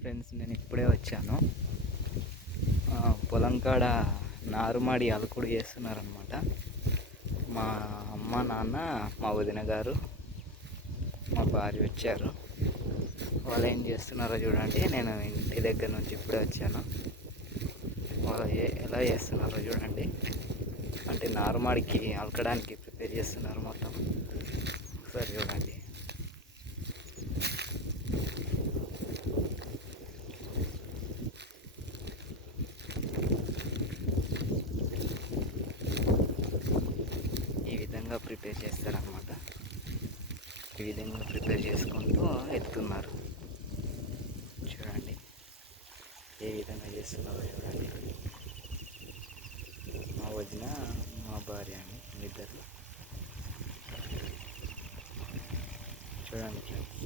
Friends, నేను ఇప్పుడే వచ్చాను. పొలం కాడ నారుమడి అలుకుడు చేస్తున్నారనమాట. మా అమ్మ, నాన్న, మా వదిన గారు, మా భార్య వచ్చారు. వాళ్ళు ఏం చేస్తున్నారో చూడండి. నేను ఇంటి దగ్గర నుంచి ఇప్పుడే వచ్చాను. వాళ్ళు ఎలా చేస్తున్నారో చూడండి. అంటే నారుమడికి అలకడానికి ప్రిపేర్ చేస్తున్నారు మొత్తం. ఒకసారి చూడండి. ఈ విధంగా ప్రిపేర్ చేస్తారనమాట. ఈ విధంగా ప్రిపేర్ చేసుకుంటూ ఎత్తుతున్నారు. చూడండి ఏ విధంగా చేస్తున్నారో చూడండి. మా వదిన, మా భార్య అండి, ఇద్దరు. చూడండి ఫ్రెండ్స్.